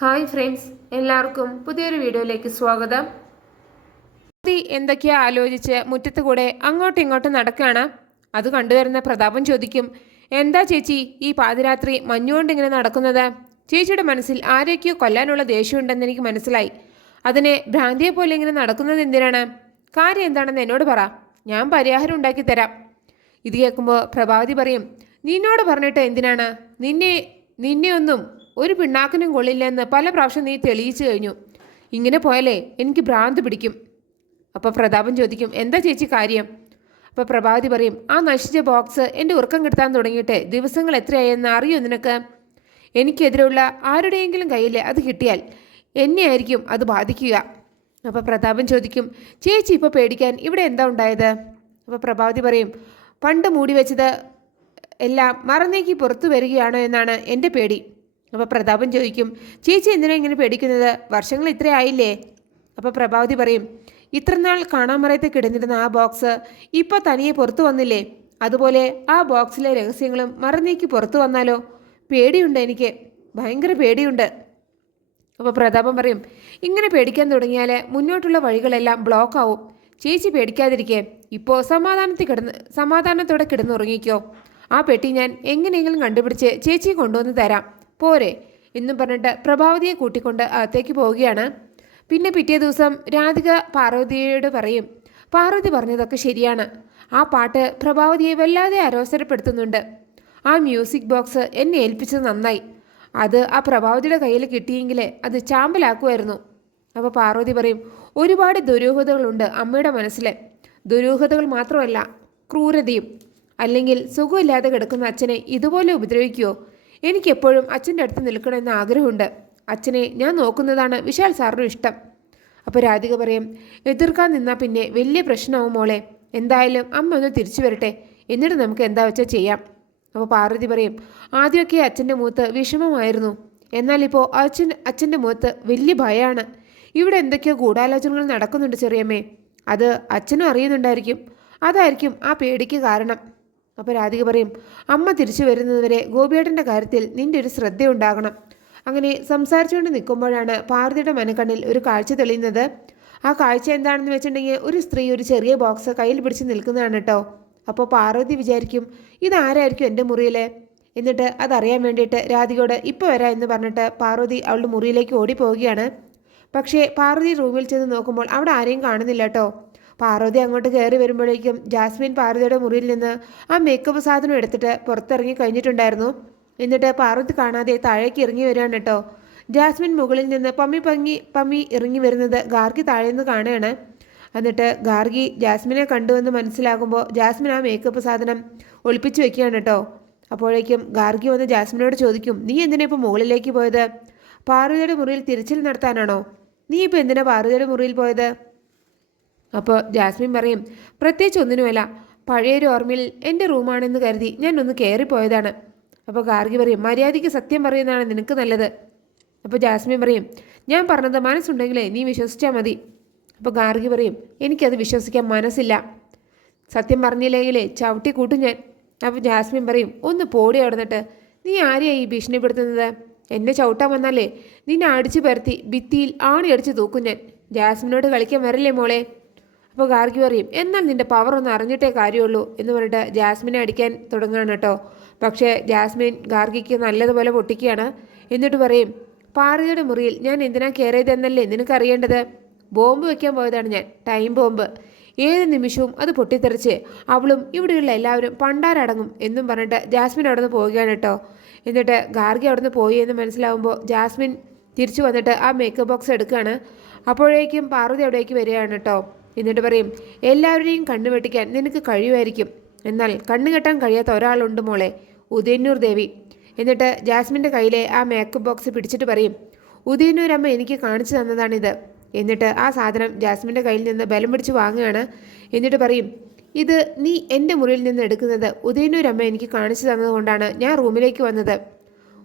Hi friends എല്ലാവർക്കും പുതിയൊരു വീഡിയോയിലേക്ക് സ്വാഗതം. കുട്ടി എന്തൊക്കെയാ ആലോചിച്ച് മുറ്റത്ത് കൂടെ അങ്ങോട്ടും ഇങ്ങോട്ടും നടക്കുകയാണ് അത് കണ്ടുവരുന്ന പ്രതാപൻ ചോദിക്കും എന്താ ചേച്ചി ഈ പാതിരാത്രി മഞ്ഞുകൊണ്ട് ഇങ്ങനെ നടക്കുന്നത്? ചേച്ചിയുടെ മനസ്സിൽ ആരെയൊക്കെയോ കൊല്ലാനുള്ള ദേഷ്യമുണ്ടെന്ന് എനിക്ക് മനസ്സിലായി. അതിനെ ഭ്രാന്തിയെ പോലെ ഇങ്ങനെ നടക്കുന്നത് എന്തിനാണ്? കാര്യം എന്താണെന്ന് എന്നോട് പറ. ഞാൻ പരിഹാരം ഉണ്ടാക്കി തരാം. ഇത് കേൾക്കുമ്പോൾ പ്രഭാവതി പറയും നിന്നോട് പറഞ്ഞിട്ട് എന്തിനാണ്? നിന്നെ നിന്നെ ഒന്നും ഒരു പിണ്ണാക്കിനും കൊള്ളില്ലെന്ന് പല പ്രാവശ്യം നീ തെളിയിച്ചു കഴിഞ്ഞു. ഇങ്ങനെ പോയാലേ എനിക്ക് ഭ്രാന്ത് പിടിക്കും. അപ്പോൾ പ്രതാപൻ ചോദിക്കും എന്താ ചേച്ചി കാര്യം? അപ്പോൾ പ്രഭാതി പറയും ആ നശിച്ച ബോക്സ് എന്റെ ഉറക്കം കിട്ടാൻ തുടങ്ങിയിട്ട് ദിവസങ്ങൾ എത്രയായെന്ന് അറിയോ നിനക്ക്? എനിക്കെതിരെയുള്ള ആരുടെയെങ്കിലും കയ്യിൽ അത് കിട്ടിയാൽ എന്നെയായിരിക്കും അത് ബാധിക്കുക. അപ്പോൾ പ്രതാപൻ ചോദിക്കും ചേച്ചി ഇപ്പോൾ പേടിക്കാൻ ഇവിടെ എന്താ ഉണ്ടായത്? അപ്പോൾ പ്രഭാതി പറയും പണ്ട് മൂടി വെച്ചത് എല്ലാം മറന്നേക്ക് പുറത്തു വരികയാണോ എന്നാണ് എന്റെ പേടി. അപ്പോൾ പ്രതാപൻ ചോദിക്കും ചേച്ചി എന്തിനാ ഇങ്ങനെ പേടിക്കുന്നത്? വർഷങ്ങൾ ഇത്രയായില്ലേ അപ്പോൾ പ്രഭാവതി പറയും ഇത്രനാൾ കാണാമറയത്ത് കിടന്നിരുന്ന ആ ബോക്സ് ഇപ്പോൾ തനിയെ പുറത്തു വന്നില്ലേ? അതുപോലെ ആ ബോക്സിലെ രഹസ്യങ്ങളും മറന്നേക്ക് പുറത്തു വന്നാലോ? പേടിയുണ്ട് എനിക്ക് ഭയങ്കര പേടിയുണ്ട്. അപ്പോൾ പ്രതാപം പറയും ഇങ്ങനെ പേടിക്കാൻ തുടങ്ങിയാൽ മുന്നോട്ടുള്ള വഴികളെല്ലാം ബ്ലോക്ക് ആവും. ചേച്ചി പേടിക്കാതിരിക്കേ ഇപ്പോൾ സമാധാനത്തിൽ കിടന്ന് സമാധാനത്തോടെ കിടന്നുറങ്ങിക്കോ. ആ പെട്ടി ഞാൻ എങ്ങനെയെങ്കിലും കണ്ടുപിടിച്ച് ചേച്ചിയെ കൊണ്ടുവന്ന് തരാം. പോരെ എന്നും പറഞ്ഞിട്ട് പ്രഭാവതിയെ കൂട്ടിക്കൊണ്ട് അകത്തേക്ക് പോവുകയാണ്. പിന്നെ പിറ്റേ ദിവസം രാധിക പാർവതിയോട് പറയും പാർവതി പറഞ്ഞതൊക്കെ ശരിയാണ്. ആ പാട്ട് പ്രഭാവതിയെ വല്ലാതെ അരോസരപ്പെടുത്തുന്നുണ്ട്. ആ മ്യൂസിക് ബോക്സ് എന്നെ ഏൽപ്പിച്ചത് നന്നായി. അത് ആ പ്രഭാവതിയുടെ കയ്യിൽ കിട്ടിയെങ്കിൽ അത് ചാമ്പലാക്കുമായിരുന്നു. അപ്പോൾ പാർവതി പറയും ഒരുപാട് ദുരൂഹതകളുണ്ട് അമ്മയുടെ മനസ്സിൽ ദുരൂഹതകൾ മാത്രമല്ല ക്രൂരതയും. അല്ലെങ്കിൽ സുഖമില്ലാതെ കിടക്കുന്ന അച്ഛനെ ഇതുപോലെ ഉപദ്രവിക്കുമോ എനിക്കെപ്പോഴും അച്ഛന്റെ അടുത്ത് നിൽക്കണമെന്ന് ആഗ്രഹമുണ്ട്. അച്ഛനെ ഞാൻ നോക്കുന്നതാണ് വിശാൽ സാറിനും ഇഷ്ടം. അപ്പോൾ രാധിക പറയും എതിർക്കാൻ നിന്നാൽ പിന്നെ വലിയ പ്രശ്നമാവും മോളെ. എന്തായാലും അമ്മ ഒന്ന് തിരിച്ചു വരട്ടെ. എന്നിട്ട് നമുക്ക് എന്താ വെച്ചാൽ ചെയ്യാം. അപ്പോൾ പാർവതി പറയും ആദ്യമൊക്കെ അച്ഛന്റെ മുഖത്ത് വിഷമമായിരുന്നു. എന്നാലിപ്പോൾ അച്ഛൻ അച്ഛന്റെ മുഖത്ത് വലിയ ഭയമാണ് ഇവിടെ എന്തൊക്കെയോ ഗൂഢാലോചനകൾ നടക്കുന്നുണ്ട് ചെറിയമ്മേ. അത് അച്ഛനും അറിയുന്നുണ്ടായിരിക്കും. അതായിരിക്കും ആ പേടിക്ക് കാരണം. അപ്പോൾ രാധിക പറയും അമ്മ തിരിച്ചു വരുന്നതുവരെ ഗോപിയേട്ടന്റെ കാര്യത്തിൽ നിന്റെ ഒരു ശ്രദ്ധയുണ്ടാകണം. അങ്ങനെ സംസാരിച്ചുകൊണ്ട് നിൽക്കുമ്പോഴാണ് പാർവതിയുടെ മനക്കണ്ണിൽ ഒരു കാഴ്ച തെളിയുന്നത്. ആ കാഴ്ച എന്താണെന്ന് വെച്ചിട്ടുണ്ടെങ്കിൽ ഒരു സ്ത്രീ ഒരു ചെറിയ ബോക്സ് കയ്യിൽ പിടിച്ച് നിൽക്കുന്നതാണ് കേട്ടോ. അപ്പോൾ പാർവതി വിചാരിക്കും ഇതാരായിരിക്കും എന്റെ മുറിയിൽ എന്നിട്ട് അതറിയാൻ വേണ്ടിയിട്ട് രാധികയോട് ഇപ്പോൾ വരാം എന്ന് പറഞ്ഞിട്ട് പാർവതി അവളുടെ മുറിയിലേക്ക് ഓടിപ്പോവുകയാണ്. പക്ഷേ പാർവതി റൂമിൽ ചെന്ന് നോക്കുമ്പോൾ അവിടെ ആരെയും കാണുന്നില്ല കേട്ടോ. പാർവതി അങ്ങോട്ട് കയറി വരുമ്പോഴേക്കും ജാസ്മിൻ പാർവതിയുടെ മുറിയിൽ നിന്ന് ആ മേക്കപ്പ് സാധനം എടുത്തിട്ട് പുറത്തിറങ്ങി കഴിഞ്ഞിട്ടുണ്ടായിരുന്നു. എന്നിട്ട് പാർവതി കാണാതെ താഴേക്ക് ഇറങ്ങി വരികയാണ് കേട്ടോ. ജാസ്മിൻ മുകളിൽ നിന്ന് പമ്മി പങ്ങി പമ്മി ഇറങ്ങി വരുന്നത് ഗാർഗി താഴെ നിന്ന് കാണുകയാണ്. എന്നിട്ട് ഗാർഗി ജാസ്മിനെ കണ്ടുവെന്ന് മനസ്സിലാകുമ്പോൾ ജാസ്മിൻ ആ മേക്കപ്പ് സാധനം ഒളിപ്പിച്ചു വെക്കുകയാണ് കേട്ടോ. അപ്പോഴേക്കും ഗാർഗി വന്ന് ജാസ്മിനോട് ചോദിക്കും നീ എന്തിനാ ഇപ്പോൾ മുകളിലേക്ക് പോയത്? പാർവതിയുടെ മുറിയിൽ തിരച്ചിൽ നടത്താനാണോ? നീ ഇപ്പോൾ എന്തിനാ പാർവതിയുടെ മുറിയിൽ പോയത്? അപ്പോൾ ജാസ്മിൻ പറയും പ്രത്യേകിച്ച് ഒന്നിനുമല്ല പഴയൊരു ഓർമ്മയിൽ എന്റെ റൂമാണെന്ന് കരുതി ഞാൻ ഒന്ന് കയറിപ്പോയതാണ് അപ്പോൾ ഗാർഗി പറയും മര്യാദയ്ക്ക് സത്യം പറയുന്നതാണ് നിനക്ക് നല്ലത്. അപ്പോൾ ജാസ്മിൻ പറയും ഞാൻ പറഞ്ഞത് മനസ്സുണ്ടെങ്കിലേ നീ വിശ്വസിച്ചാൽ മതി. അപ്പോൾ ഗാർഗി പറയും എനിക്കത് വിശ്വസിക്കാൻ മനസ്സില്ല. സത്യം പറഞ്ഞില്ലെങ്കിലേ ചവിട്ടി കൂട്ടും ഞാൻ. അപ്പോൾ ജാസ്മിൻ പറയും ഒന്ന് പോടി അവിടുന്നിട്ട്. നീ ആരെയായി ഈ ഭീഷണിപ്പെടുത്തുന്നത്? എന്നെ ചവിട്ടാൻ വന്നാലേ നിന്നെ അടിച്ചു പരത്തി ഭിത്തിയിൽ ആണി അടിച്ച് തൂക്കും ഞാൻ. ജാസ്മിനോട് കളിക്കാൻ വരില്ലേ മോളെ? അപ്പോൾ ഗാർഗി പറയും എന്നാൽ നിന്റെ പവർ ഒന്ന് അറിഞ്ഞിട്ടേ കാര്യമുള്ളൂ എന്ന് പറഞ്ഞിട്ട് ജാസ്മിനെ അടിക്കാൻ തുടങ്ങുകയാണ് കേട്ടോ. പക്ഷേ ജാസ്മിൻ ഗാർഗിക്ക് നല്ലതുപോലെ പൊട്ടിക്കുകയാണ്. എന്നിട്ട് പറയും പാർവതിയുടെ മുറിയിൽ ഞാൻ എന്തിനാ കയറിയതെന്നല്ലേ നിനക്കറിയേണ്ടത്? ബോംബ് വെക്കാൻ പോയതാണ് ഞാൻ ടൈം ബോംബ്. ഏത് നിമിഷവും അത് പൊട്ടിത്തെറിച്ച് അവളും ഇവിടെയുള്ള എല്ലാവരും പണ്ടാരടങ്ങും എന്നും പറഞ്ഞിട്ട് ജാസ്മിൻ അവിടെ നിന്ന് പോവുകയാണ് കേട്ടോ. എന്നിട്ട് ഗാർഗി അവിടെ നിന്ന് പോയി എന്ന് മനസ്സിലാവുമ്പോൾ ജാസ്മിൻ തിരിച്ചു വന്നിട്ട് ആ മേക്കപ്പ് ബോക്സ് എടുക്കുകയാണ്. അപ്പോഴേക്കും പാർവതി അവിടേക്ക് വരികയാണ് കേട്ടോ. എന്നിട്ട് പറയും എല്ലാവരെയും കണ്ണുവെട്ടിക്കാൻ നിനക്ക് കഴിയുമായിരിക്കും. എന്നാൽ കണ്ണു കെട്ടാൻ കഴിയാത്ത ഒരാളുണ്ട് മോളെ ഉദയന്നൂർ ദേവി. എന്നിട്ട് ജാസ്മിന്റെ കയ്യിലെ ആ മേക്കപ്പ് ബോക്സ് പിടിച്ചിട്ട് പറയും ഉദയന്നൂർ അമ്മ എനിക്ക് കാണിച്ചു തന്നതാണിത്. എന്നിട്ട് ആ സാധനം ജാസ്മിന്റെ കയ്യിൽ നിന്ന് ബലം പിടിച്ച് വാങ്ങുകയാണ്. എന്നിട്ട് പറയും ഇത് നീ എന്റെ മുറിയിൽ നിന്ന് എടുക്കുന്നത് ഉദയന്നൂർ അമ്മ എനിക്ക് കാണിച്ചു തന്നതുകൊണ്ടാണ് ഞാൻ റൂമിലേക്ക് വന്നത്.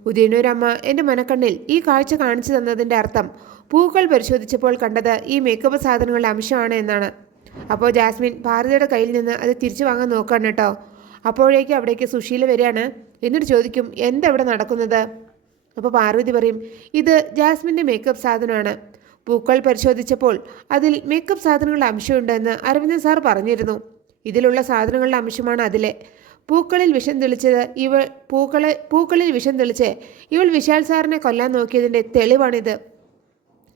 ഉദയന്നൂരമ്മ എന്റെ മനക്കണ്ണിൽ ഈ കാഴ്ച കാണിച്ചു തന്നതിന്റെ അർത്ഥം പൂക്കൾ പരിശോധിച്ചപ്പോൾ കണ്ടത് ഈ മേക്കപ്പ് സാധനങ്ങളുടെ അംശമാണ് എന്നാണ്. അപ്പോൾ ജാസ്മിൻ ഭാരതിയുടെ കയ്യിൽ നിന്ന് അത് തിരിച്ചു വാങ്ങാൻ നോക്കുകയാണ് കേട്ടോ. അപ്പോഴേക്ക് അവിടേക്ക് സുശീല വരികയാണ്. എന്നിട്ട് ചോദിക്കും എന്തവിടെ നടക്കുന്നത്? അപ്പോൾ പാർവതി പറയും ഇത് ജാസ്മിന്റെ മേക്കപ്പ് സാധനമാണ്. പൂക്കൾ പരിശോധിച്ചപ്പോൾ അതിൽ മേക്കപ്പ് സാധനങ്ങളുടെ അംശമുണ്ടെന്ന് അരവിന്ദൻ സാർ പറഞ്ഞിരുന്നു. ഇതിലുള്ള സാധനങ്ങളുടെ അംശമാണ് അതിലെ. പൂക്കളിൽ വിഷം തെളിച്ചത് ഇവൾ പൂക്കളെ പൂക്കളിൽ വിഷം തെളിച്ച് ഇവൾ വിശാൽ സാറിനെ കൊല്ലാൻ നോക്കിയതിന്റെ തെളിവാണിത്.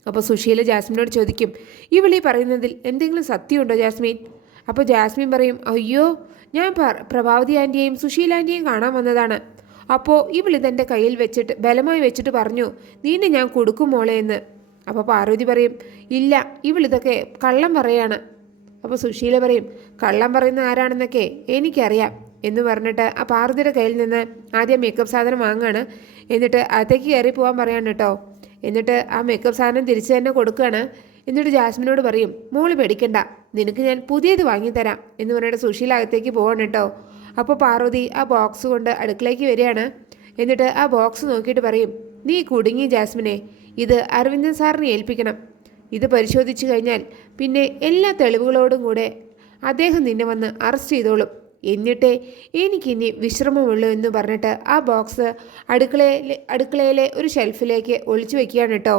അപ്പോൾ സുശീല ജാസ്മിനോട് ചോദിക്കും ഈ വിളി പറയുന്നതിൽ എന്തെങ്കിലും സത്യമുണ്ടോ ജാസ്മിൻ? അപ്പോൾ ജാസ്മിൻ പറയും അയ്യോ ഞാൻ പ്രഭാവതി ആന്റിയെയും സുശീല ആന്റിയെയും കാണാൻ വന്നതാണ്. അപ്പോൾ ഈ വിളി തന്റെ കയ്യിൽ വെച്ചിട്ട് ബലമായി വെച്ചിട്ട് പറഞ്ഞു നീന്നെ ഞാൻ കൊടുക്കും മോളെ എന്ന്. അപ്പോൾ പാർവതി പറയും ഇല്ല ഈ വിളിതൊക്കെ കള്ളം പറയാണ്. അപ്പോൾ സുശീല പറയും കള്ളം പറയുന്ന ആരാണെന്നൊക്കെ എനിക്കറിയാം. എന്ന് പറഞ്ഞിട്ട് ആ പാർവതിയുടെ കയ്യിൽ നിന്ന് ആദ്യം മേക്കപ്പ് സാധനം വാങ്ങാണ്. എന്നിട്ട് അകത്തേക്ക് കയറി പോകാൻ പറയാണ് കേട്ടോ. എന്നിട്ട് ആ മേക്കപ്പ് സാധനം തിരിച്ചു തന്നെ കൊടുക്കുകയാണ്. എന്നിട്ട് ജാസ്മിനോട് പറയും മോൾ പേടിക്കണ്ട നിനക്ക് ഞാൻ പുതിയത് വാങ്ങിത്തരാം എന്ന് പറഞ്ഞിട്ട് സുശീല അകത്തേക്ക് പോവാണ് കേട്ടോ. അപ്പോൾ പാർവതി ആ ബോക്സ് കൊണ്ട് അടുക്കളയ്ക്ക് വരികയാണ്. എന്നിട്ട് ആ ബോക്സ് നോക്കിയിട്ട് പറയും നീ കുടുങ്ങി ജാസ്മിനെ ഇത് അരവിന്ദൻ സാറിനെ ഏൽപ്പിക്കണം. ഇത് പരിശോധിച്ചു കഴിഞ്ഞാൽ പിന്നെ എല്ലാ തെളിവുകളോടും കൂടെ അദ്ദേഹം നിന്നെ വന്ന് അറസ്റ്റ് ചെയ്തോളും. എന്നിട്ടേ എനിക്കിനി വിശ്രമമുള്ളൂ എന്ന് പറഞ്ഞിട്ട് ആ ബോക്സ് അടുക്കളയിലെ അടുക്കളയിലെ ഒരു ഷെൽഫിലേക്ക് ഒളിച്ചു വെക്കുകയാണ് കേട്ടോ.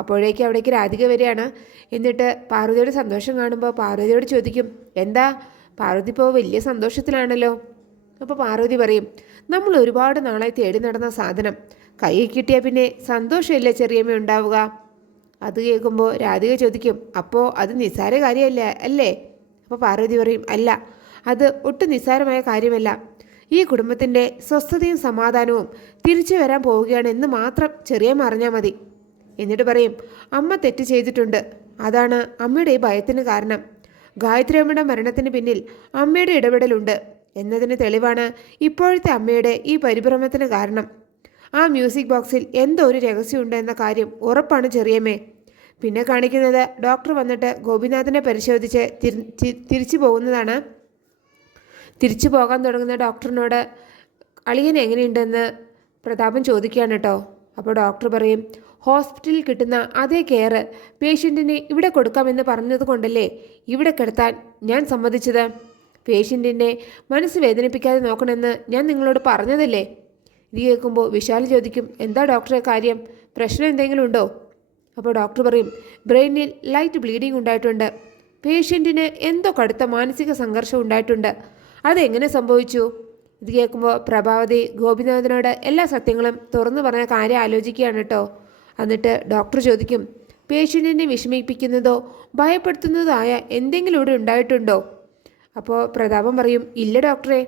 അപ്പോഴേക്കും അവിടേക്ക് രാധിക വരികയാണ്. എന്നിട്ട് പാർവതിയുടെ സന്തോഷം കാണുമ്പോൾ പാർവതിയോട് ചോദിക്കും എന്താ? പാർവതി ഇപ്പോൾ വലിയ സന്തോഷത്തിലാണല്ലോ. അപ്പോൾ പാർവതി പറയും നമ്മൾ ഒരുപാട് നാളായി തേടി നടന്ന സാധനം. കയ്യിൽ കിട്ടിയാൽ പിന്നെ സന്തോഷമില്ല ചെറിയമ്മ ഉണ്ടാവുക? അത് കേൾക്കുമ്പോൾ രാധിക ചോദിക്കും അപ്പോൾ അത് നിസ്സാര കാര്യമല്ല അല്ലേ? അപ്പോൾ പാർവതി പറയും അല്ല അത് ഒട്ടും നിസ്സാരമായ കാര്യമല്ല. ഈ കുടുംബത്തിന്റെ സ്വസ്ഥതയും സമാധാനവും തിരിച്ചു വരാൻ പോവുകയാണ് എന്ന് മാത്രം ചെറിയ അറിഞ്ഞാൽ മതി. എന്നിട്ട് പറയും അമ്മ തെറ്റ് ചെയ്തിട്ടുണ്ട്. അതാണ് അമ്മയുടെ ഈ ഭയത്തിന് കാരണം. ഗായത്രി അമ്മയുടെ മരണത്തിന് പിന്നിൽ അമ്മയുടെ ഇടപെടലുണ്ട് എന്നതിന് തെളിവാണ് ഇപ്പോഴത്തെ അമ്മയുടെ ഈ പരിഭ്രമത്തിന് കാരണം. ആ മ്യൂസിക് ബോക്സിൽ എന്തോ ഒരു രഹസ്യമുണ്ട് എന്ന കാര്യം ഉറപ്പാണ് ചെറിയമ്മേ. പിന്നെ കാണിക്കുന്നത് ഡോക്ടർ വന്നിട്ട് ഗോപിനാഥനെ പരിശോധിച്ച് തിരിച്ചു പോകുന്നതാണ് തിരിച്ചു പോകാൻ തുടങ്ങുന്ന ഡോക്ടറിനോട് അളിയൻ എങ്ങനെയുണ്ടെന്ന് പ്രതാപൻ ചോദിക്കുകയാണ് കേട്ടോ അപ്പോൾ ഡോക്ടർ പറയും ഹോസ്പിറ്റലിൽ കിട്ടുന്ന അതേ കെയർ പേഷ്യന്റിന് ഇവിടെ കൊടുക്കാമെന്ന് പറഞ്ഞത് കൊണ്ടല്ലേ ഇവിടെ കിടത്താൻ ഞാൻ സമ്മതിച്ചത്? പേഷ്യന്റിന്റെ മനസ്സ് വേദനിപ്പിക്കാതെ നോക്കണമെന്ന് ഞാൻ നിങ്ങളോട് പറഞ്ഞതല്ലേ? ഇത് കേൾക്കുമ്പോൾ വിശാൽ ചോദിക്കും എന്താ ഡോക്ടറെ കാര്യം? പ്രശ്നം എന്തെങ്കിലും ഉണ്ടോ? അപ്പോൾ ഡോക്ടർ പറയും ബ്രെയിനിൽ ലൈറ്റ് ബ്ലീഡിംഗ് ഉണ്ടായിട്ടുണ്ട്. പേഷ്യന്റിന് എന്തോ കടുത്ത മാനസിക സംഘർഷം ഉണ്ടായിട്ടുണ്ട്. അതെങ്ങനെ സംഭവിച്ചു? ഇത് കേൾക്കുമ്പോൾ പ്രഭാവതി ഗോപിനാഥനോട് എല്ലാ സത്യങ്ങളും തുറന്നു പറഞ്ഞ കാര്യം ആലോചിക്കുകയാണ് കേട്ടോ. എന്നിട്ട് ഡോക്ടർ ചോദിക്കും പേഷ്യന്റിനെ വിഷമിപ്പിക്കുന്നതോ ഭയപ്പെടുത്തുന്നതോ ആയ എന്തെങ്കിലും ഇവിടെ ഉണ്ടായിട്ടുണ്ടോ? അപ്പോൾ പ്രതാപം പറയും ഇല്ല ഡോക്ടറെ.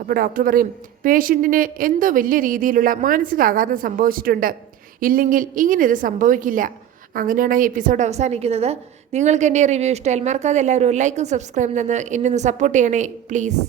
അപ്പോൾ ഡോക്ടർ പറയും പേഷ്യന്റിന് എന്തോ വലിയ രീതിയിലുള്ള മാനസികാഘാതം സംഭവിച്ചിട്ടുണ്ട്. ഇല്ലെങ്കിൽ ഇങ്ങനെ ഇത് സംഭവിക്കില്ല. അങ്ങനെയാണ് ഈ എപ്പിസോഡ് അവസാനിക്കുന്നത്. നിങ്ങൾക്ക് എന്റെ റിവ്യൂ ഇഷ്ടമായാൽ മറക്കാതെ എല്ലാവരും ലൈക്കും സബ്സ്ക്രൈബും തന്ന് എന്നെ സപ്പോർട്ട് ചെയ്യണേ പ്ലീസ്